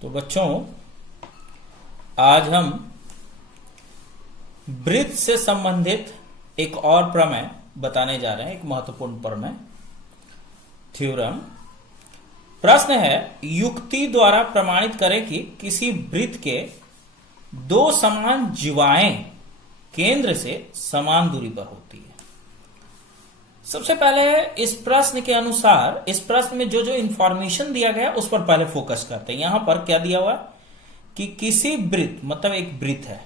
तो बच्चों आज हम वृत्त से संबंधित एक और प्रमेय बताने जा रहे हैं, एक महत्वपूर्ण प्रमेय थ्योरम। प्रश्न है, युक्ति द्वारा प्रमाणित करें कि किसी वृत्त के दो समान जीवाएं केंद्र से समान दूरी पर होती है। सबसे पहले इस प्रश्न के अनुसार इस प्रश्न में जो जो इंफॉर्मेशन दिया गया उस पर पहले फोकस करते हैं। यहां पर क्या दिया हुआ कि किसी वृत्त मतलब एक वृत्त है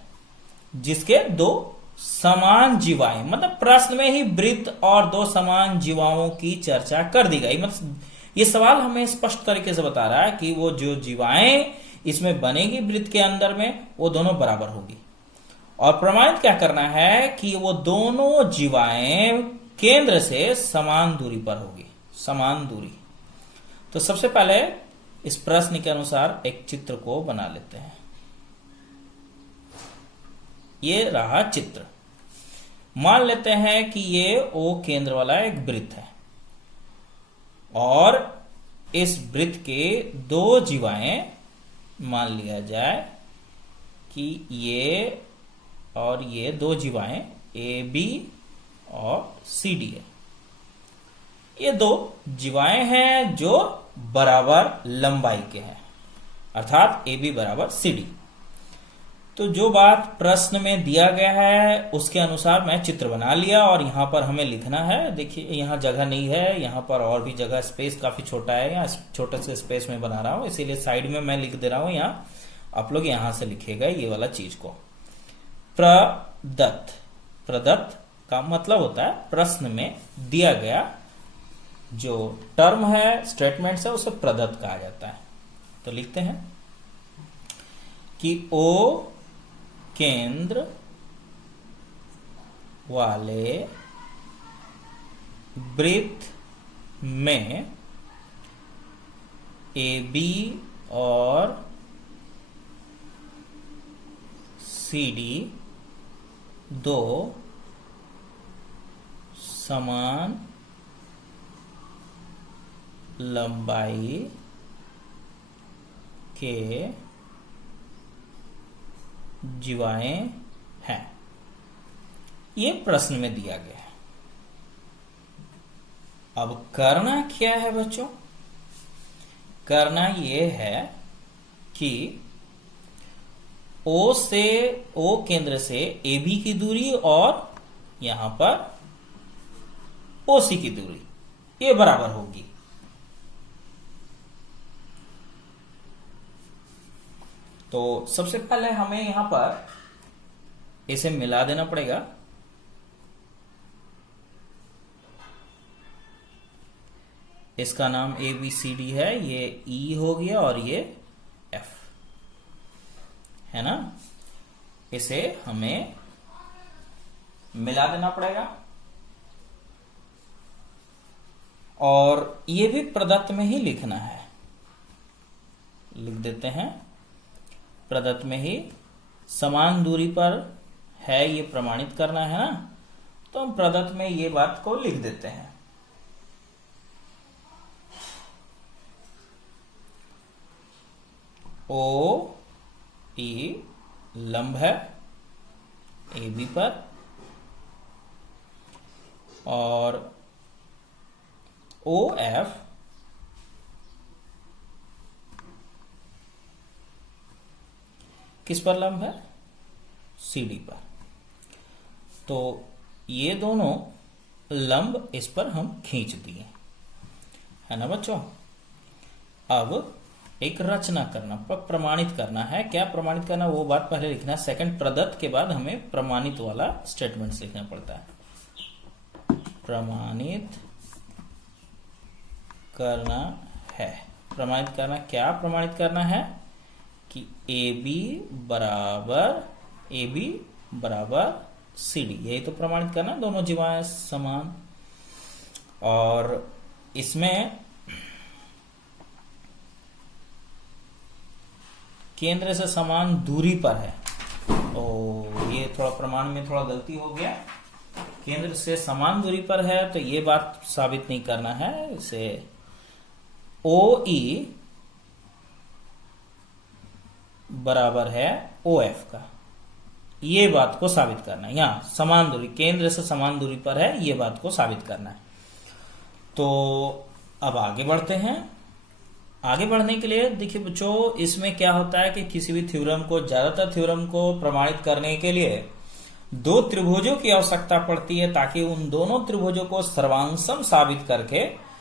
जिसके दो समान जीवाएं, मतलब प्रश्न में ही वृत्त और दो समान जीवाओं की चर्चा कर दी गई। मतलब ये सवाल हमें स्पष्ट तरीके से बता रहा है कि वो जो जीवाएं इसमें बनेगी वृत्त के अंदर में वो दोनों बराबर होगी, और प्रमाणित क्या करना है कि वो दोनों जीवाएं केंद्र से समान दूरी पर होगी, समान दूरी। तो सबसे पहले इस प्रश्न के अनुसार एक चित्र को बना लेते हैं। ये रहा चित्र। मान लेते हैं कि ये O केंद्र वाला एक वृत्त है और इस वृत्त के दो जीवाएं मान लिया जाए कि ये और ये दो जीवाएं AB और CD है। ये दो जीवाएं हैं जो बराबर लंबाई के हैं, अर्थात AB बराबर CD। तो जो बात प्रश्न में दिया गया है उसके अनुसार मैं चित्र बना लिया और यहाँ पर हमें लिखना है। देखिए यहाँ जगह नहीं है, यहाँ पर और भी जगह, स्पेस काफी छोटा है, यहाँ छोटे से स्पेस में बना रहा हूँ, इसीलिए साइड में मैं लिख दे रहा हूँ। यहाँ आप लोग यहाँ से लिखेगा ये वाला चीज को। प्रदत्त, प्रदत्त का मतलब होता है प्रश्न में दिया गया जो टर्म है, स्टेटमेंट्स है, उसे प्रदत्त कहा जाता है। तो लिखते हैं कि O केंद्र वाले वृत्त में AB और CD दो समान लंबाई के जीवाएं हैं। ये प्रश्न में दिया गया है। अब करना क्या है बच्चों? करना ये है कि O केंद्र से AB की दूरी और यहां पर OC की दूरी ये बराबर होगी। तो सबसे पहले हमें यहां पर इसे मिला देना पड़ेगा। इसका नाम ABCD है, ये E हो गया और ये F है ना। इसे हमें मिला देना पड़ेगा और ये भी प्रदत्त में ही लिखना है। लिख देते हैं प्रदत्त में ही, समान दूरी पर है ये प्रमाणित करना है ना, तो हम प्रदत्त में ये बात को लिख देते हैं। OE लंब है AB पर और OF किस पर लंब है? CD पर। तो ये दोनों लंब इस पर हम खींच दिए है ना बच्चों। अब एक रचना करना, प्रमाणित करना है। क्या प्रमाणित करना वो बात पहले लिखना, सेकंड प्रदत्त के बाद हमें प्रमाणित वाला स्टेटमेंट लिखना पड़ता है। प्रमाणित करना है, प्रमाणित करना, क्या प्रमाणित करना है कि AB बराबर CD, यही तो प्रमाणित करना, दोनों जीवाएं समान। और इसमें केंद्र से समान दूरी पर है। तो ये थोड़ा प्रमाण में थोड़ा गलती हो गया, केंद्र से समान दूरी पर है तो ये बात साबित नहीं करना है। इसे OE बराबर है OF का। ये बात को साबित करना है। यहां समान दूरी, केंद्र से समान दूरी पर है, ये बात को साबित करना है। तो अब आगे बढ़ते हैं। आगे बढ़ने के लिए देखिए बच्चों, इसमें क्या होता है कि किसी भी थ्योरम को, ज्यादातर थ्योरम को प्रमाणित करने के लिए दो त्रिभुजों की आवश्यकता पड़ती है, ताकि उन दोनों त्रिभुजों को सर्वांगसम साबित करके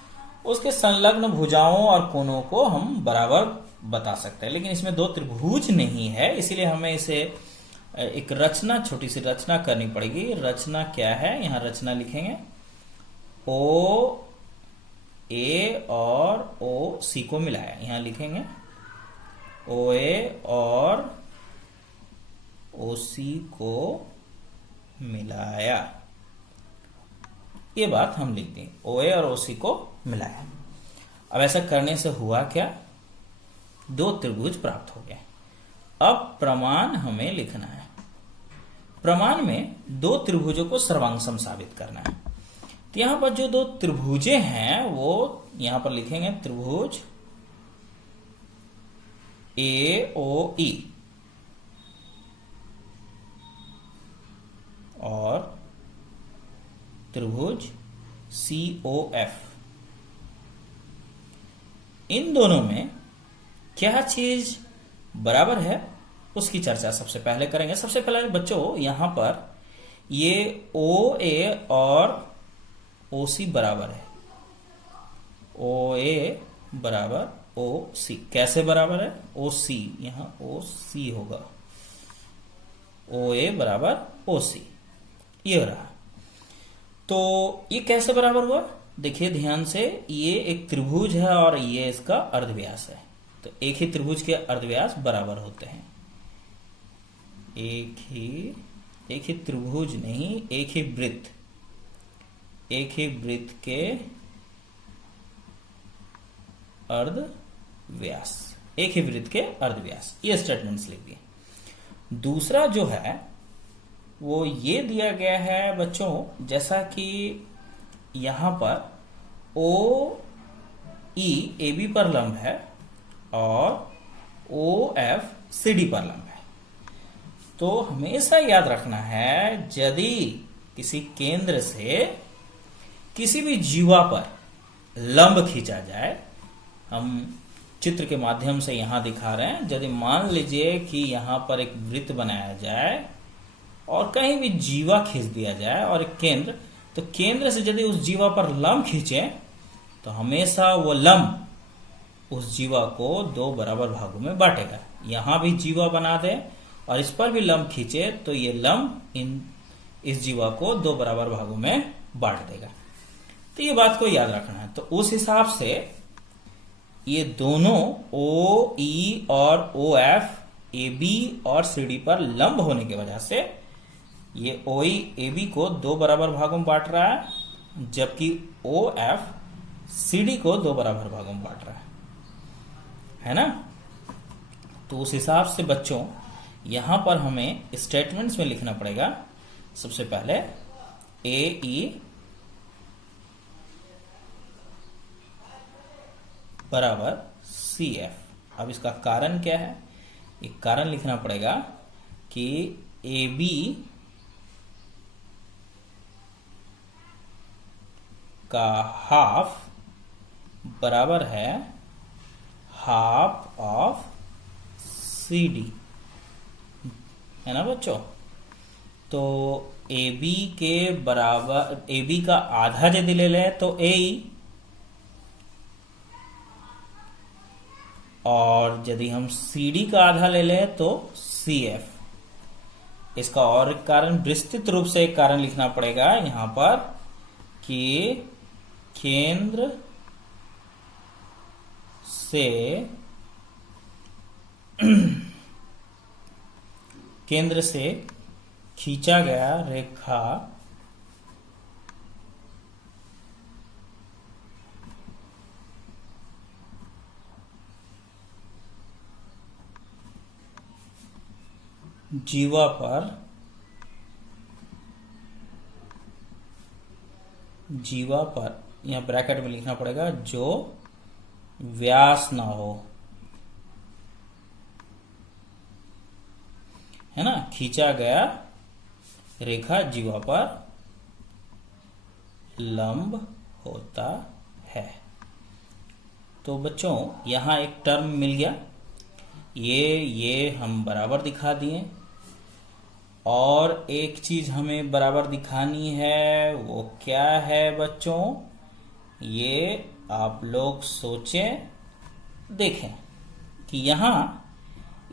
उसके संलग्न भुजाओं और कोणों को हम बराबर बता सकते हैं। लेकिन इसमें दो त्रिभुज नहीं है, इसीलिए हमें इसे एक रचना, छोटी सी रचना करनी पड़ेगी। रचना क्या है, यहां रचना लिखेंगे। ओ ए और ओ सी को मिलाया, यहां लिखेंगे ओ ए और ओ सी को मिलाया। ये बात हम लिख दें, ओ ए और ओ सी को मिलाया। अब ऐसा करने से हुआ क्या, दो त्रिभुज प्राप्त हो गए। अब प्रमाण हमें लिखना है। प्रमाण में दो त्रिभुजों को सर्वांगसम साबित करना है। तो यहां पर जो दो त्रिभुजें हैं वो यहां पर लिखेंगे, त्रिभुज AOE और त्रिभुज COF। इन दोनों में क्या चीज बराबर है उसकी चर्चा सबसे पहले करेंगे। सबसे पहले बच्चों, यहां पर ये OA और OC बराबर है। OA बराबर OC। कैसे बराबर है, OC, यहां OC होगा, OA बराबर OC, ये रहा। तो ये कैसे बराबर हुआ, देखिए ध्यान से, ये एक त्रिभुज है और ये इसका अर्धव्यास है। तो एक ही त्रिभुज के अर्धव्यास बराबर होते हैं। एक ही त्रिभुज नहीं, एक ही वृत्त के अर्धव्यास, एक ही वृत्त के अर्धव्यास, ये स्टेटमेंट्स लिख दिए। दूसरा जो है वो ये दिया गया है बच्चों, जैसा कि यहां पर OE AB पर लंब है और OF CD पर लंब है। तो हमेशा याद रखना है, यदि किसी केंद्र से किसी भी जीवा पर लंब खींचा जाए, हम चित्र के माध्यम से यहां दिखा रहे हैं। यदि मान लीजिए कि यहां पर एक वृत्त बनाया जाए और कहीं भी जीवा खींच दिया जाए और एक केंद्र, तो केंद्र से यदि उस जीवा पर लंब खींचे तो हमेशा वो लंब उस जीवा को दो बराबर भागों में बांटेगा। यहां भी जीवा बना दे और इस पर भी लंब खींचे तो ये लंब इस जीवा को दो बराबर भागों में बांट देगा। तो ये बात को याद रखना है। तो उस हिसाब से ये दोनों OE और OF AB और CD पर लंब होने की वजह से ये OE AB को दो बराबर भागों में बांट रहा है, जबकि OF CD को दो बराबर भागों में बांट रहा है ना। तो उस हिसाब से बच्चों यहां पर हमें स्टेटमेंट्स में लिखना पड़ेगा। सबसे पहले AE बराबर CF। अब इसका कारण क्या है, एक कारण लिखना पड़ेगा कि AB का हाफ बराबर है हाफ ऑफ CD, है ना बच्चों। तो AB के बराबर, AB का आधा यदि ले लें तो AE, और यदि हम CD का आधा ले लें तो CF। इसका और एक कारण, विस्तृत रूप से एक कारण लिखना पड़ेगा यहां पर कि केंद्र से खींचा गया रेखा जीवा पर यहां ब्रैकेट में लिखना पड़ेगा, जो व्यास ना हो, है ना, खींचा गया रेखा जीवा पर लंब होता है। तो बच्चों यहां एक टर्म मिल गया, ये हम बराबर दिखा दिए, और एक चीज हमें बराबर दिखानी है, वो क्या है बच्चों, ये आप लोग सोचें, देखें कि यहां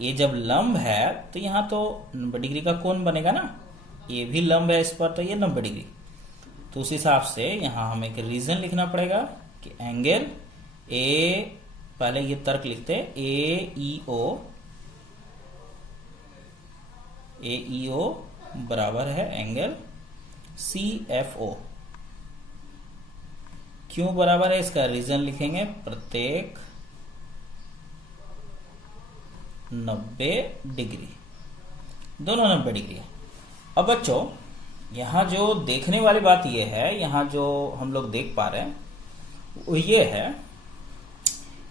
ये जब लंब है तो यहां तो 90 डिग्री का कोण बनेगा ना, ये भी लंब है इस पर, तो ये 90 डिग्री। तो उस हिसाब से यहां हमें एक रीजन लिखना पड़ेगा कि एंगल ए, पहले ये तर्क लिखते हैं, ए ई ओ बराबर है एंगल CFO। क्यों बराबर है, इसका रीजन लिखेंगे, प्रत्येक 90 डिग्री, दोनों 90 डिग्री है। अब बच्चों यहां जो देखने वाली बात यह है, यहां जो हम लोग देख पा रहे हैं वो ये है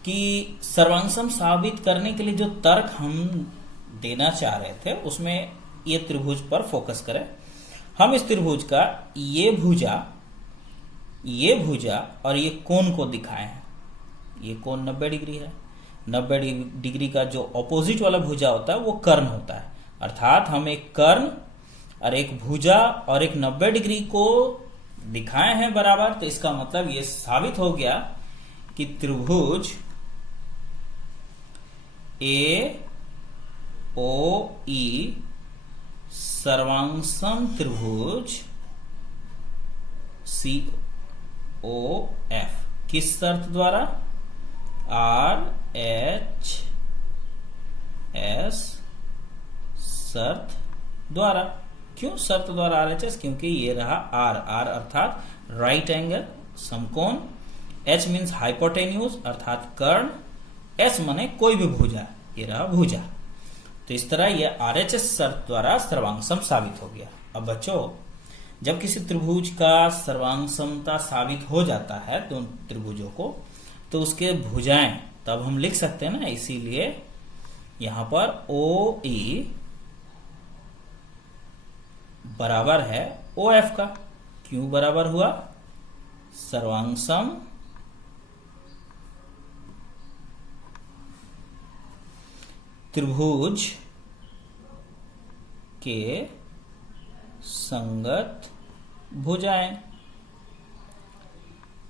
कि सर्वांगसम साबित करने के लिए जो तर्क हम देना चाह रहे थे उसमें ये त्रिभुज पर फोकस करें। हम इस त्रिभुज का ये भुजा और ये कोण को दिखाए हैं। ये कोण 90 डिग्री है, 90 डिग्री का जो ऑपोजिट वाला भुजा होता है वो कर्ण होता है, अर्थात हम एक कर्ण और एक भुजा और एक 90 डिग्री को दिखाए हैं बराबर। तो इसका मतलब ये साबित हो गया कि त्रिभुज AOE सर्वांगसम त्रिभुज COF किस शर्त द्वारा, RHS शर्त द्वारा। क्यों शर्त द्वारा RHS, क्योंकि ये रहा R अर्थात राइट एंगल समकोण, H मीन्स हाइपोटेन्यूज अर्थात कर्ण, S माने कोई भी भुजा, ये रहा भुजा। तो इस तरह ये RHS शर्त द्वारा सर्वांगसम साबित हो गया। अब बच्चों जब किसी त्रिभुज का सर्वांगसमता साबित हो जाता है दोनों त्रिभुजों को, तो उसके भुजाएं तब हम लिख सकते हैं ना, इसीलिए यहां पर OE बराबर है OF का। क्यों बराबर हुआ, सर्वांगसम त्रिभुज के संगत भुजाएं।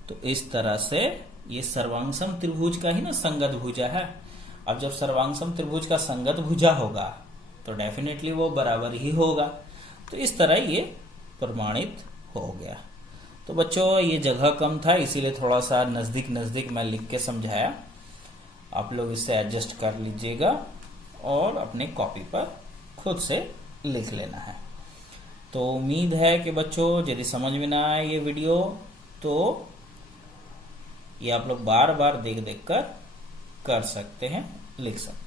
तो इस तरह से ये सर्वांगसम त्रिभुज का ही ना संगत भुजा है। अब जब सर्वांगसम त्रिभुज का संगत भुजा होगा तो डेफिनेटली वो बराबर ही होगा। तो इस तरह ये प्रमाणित हो गया। तो बच्चों ये जगह कम था, इसीलिए थोड़ा सा नजदीक नजदीक मैं लिख के समझाया। आप लोग इसे एडजस्ट कर लीजिएगा और अपने कॉपी पर खुद से लिख लेना है। तो उम्मीद है कि बच्चों यदि समझ में ना आए ये वीडियो तो ये आप लोग बार बार देख देख कर सकते हैं, लिख सकते हैं।